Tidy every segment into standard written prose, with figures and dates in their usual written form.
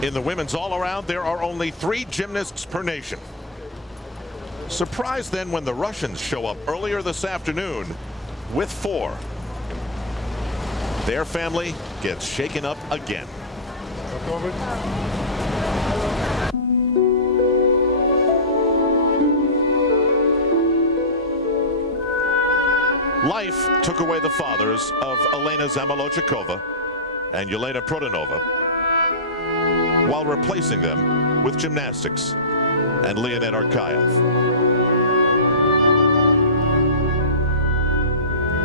In the women's all-around, there are only 3 gymnasts per nation. Surprise then when the Russians show up earlier this afternoon with 4. Their family gets shaken up again. Life took away the fathers of Elena Zamolodchikova and Yelena Prodanova, while replacing them with gymnastics and Leonid Arkayev.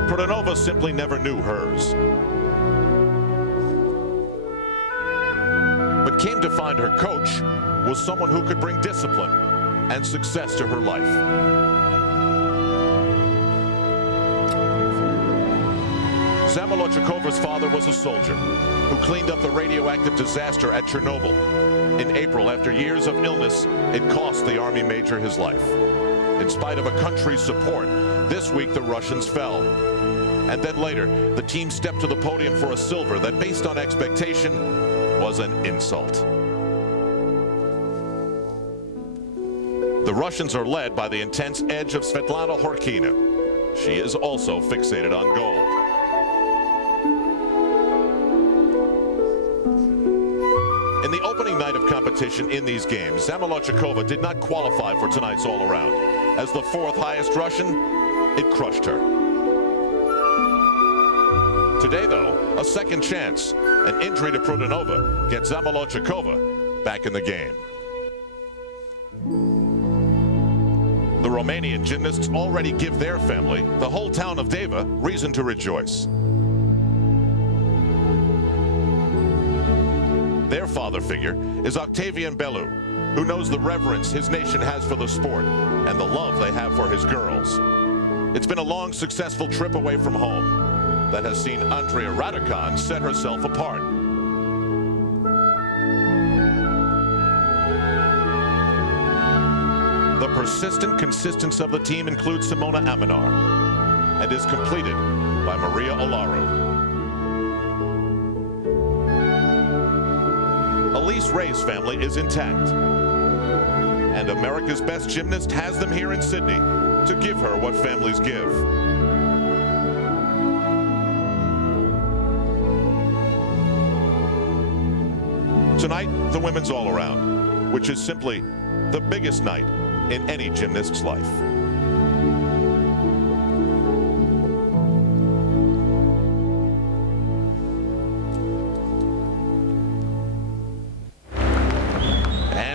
Prodanova simply never knew hers, but came to find her coach was someone who could bring discipline and success to her life. Zamolodchikova's father was a soldier who cleaned up the radioactive disaster at Chernobyl. In April, after years of illness, it cost the Army major his life. In spite of a country's support, this week the Russians fell. And then later, the team stepped to the podium for a silver that, based on expectation, was an insult. The Russians are led by the intense edge of Svetlana Horkina. She is also fixated on gold. In the opening night of competition in these games, Zamolodchikova did not qualify for tonight's all-around. As the 4th highest Russian, it crushed her. Today, though, a second chance. An injury to Prodanova gets Zamolodchikova back in the game. The Romanian gymnasts already give their family, the whole town of Deva, reason to rejoice. Their father figure is Octavian Belu, who knows the reverence his nation has for the sport and the love they have for his girls. It's been a long, successful trip away from home that has seen Andrea Radikon set herself apart. The persistent consistency of the team includes Simona Aminar and is completed by Maria Olaru. Elise Ray's family is intact, and America's best gymnast has them here in Sydney to give her what families give. Tonight, the women's all-around, which is simply the biggest night in any gymnast's life.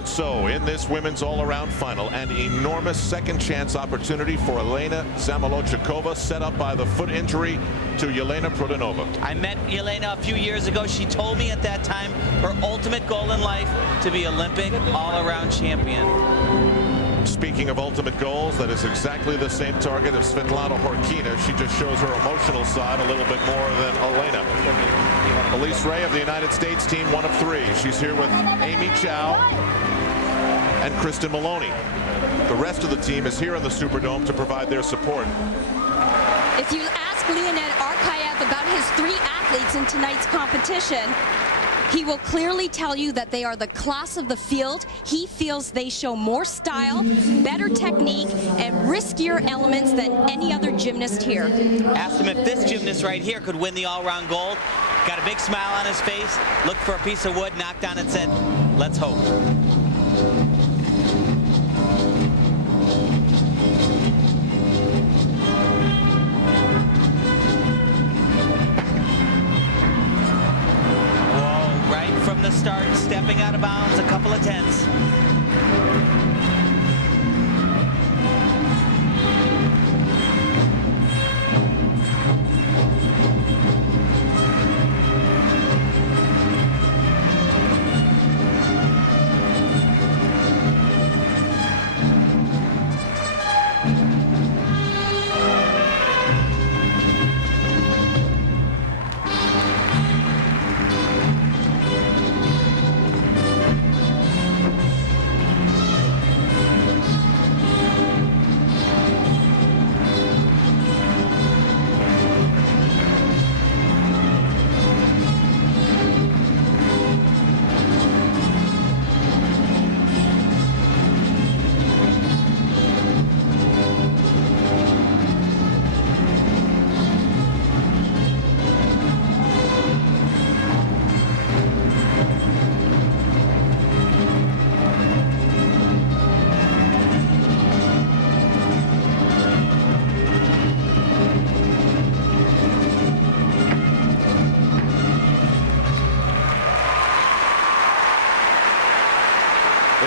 So, in this women's all-around final, an enormous second-chance opportunity for Elena Zamolodchikova, set up by the foot injury to Yelena Prodanova. I met Yelena a few years ago. She told me at that time her ultimate goal in life to be Olympic all-around champion. Speaking of ultimate goals, that is exactly the same target of Svetlana Horkina. She just shows her emotional side a little bit more than Elena. Elise Ray of the United States team, 1 of 3. She's here with Amy Chow and Kristen Maloney. The rest of the team is here in the Superdome to provide their support. If you ask Leonid Arkayev about his 3 athletes in tonight's competition, he will clearly tell you that they are the class of the field. He feels they show more style, better technique, and riskier elements than any other gymnast here. Asked him if this gymnast right here could win the all-round gold. Got a big smile on his face, looked for a piece of wood, knocked on it, said, "Let's hope." From the start, stepping out of bounds, a couple of tenths.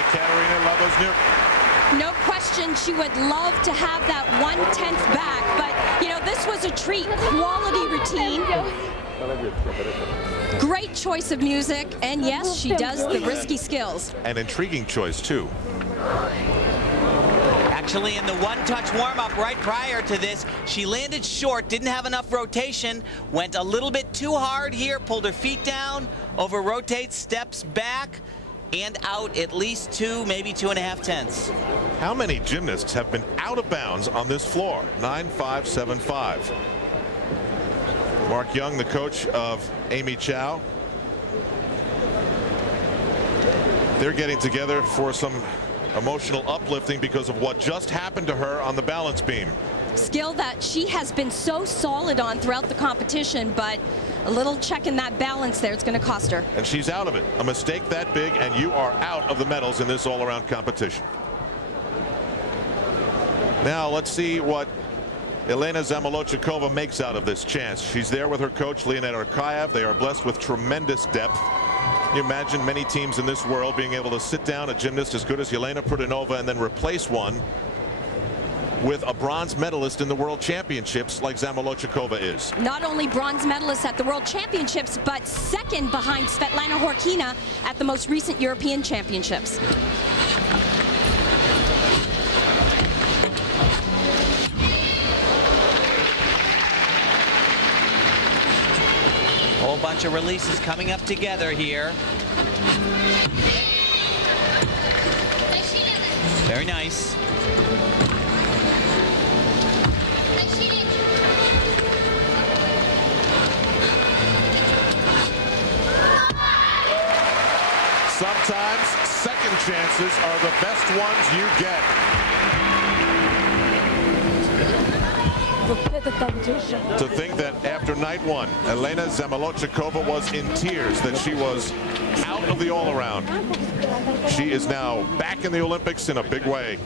Ekaterina Labozniuk. No question, she would love to have that 1/10 back, but you know, this was a treat. Quality routine. Great choice of music, and yes, she does the risky skills. An intriguing choice, too. Actually, in the one-touch warm-up right prior to this, she landed short, didn't have enough rotation, went a little bit too hard here, pulled her feet down, over-rotates, steps back, and out at least 2, maybe 2.5 tenths. How many gymnasts have been out of bounds on this floor? 9-5-7-5. Mark Young, the coach of Amy Chow. They're getting together for some emotional uplifting because of what just happened to her on the balance beam. Skill that she has been so solid on throughout the competition, but a little check in that balance there, it's going to cost her. And she's out of it. A mistake that big and you are out of the medals in this all-around competition. Now let's see what Elena Zamolodchikova makes out of this chance. She's there with her coach Leonid Arkayev. They are blessed with tremendous depth. Can you imagine many teams in this world being able to sit down a gymnast as good as Yelena Prudinova and then replace one with a bronze medalist in the World Championships like Zamolodchikova is. Not only bronze medalist at the World Championships, but second behind Svetlana Horkina at the most recent European Championships. Whole bunch of releases coming up together here. Very nice. Sometimes second chances are the best ones you get. To think that after night one, Elena Zamolodchikova was in tears that she was out of the all-around. She is now back in the Olympics in a big way.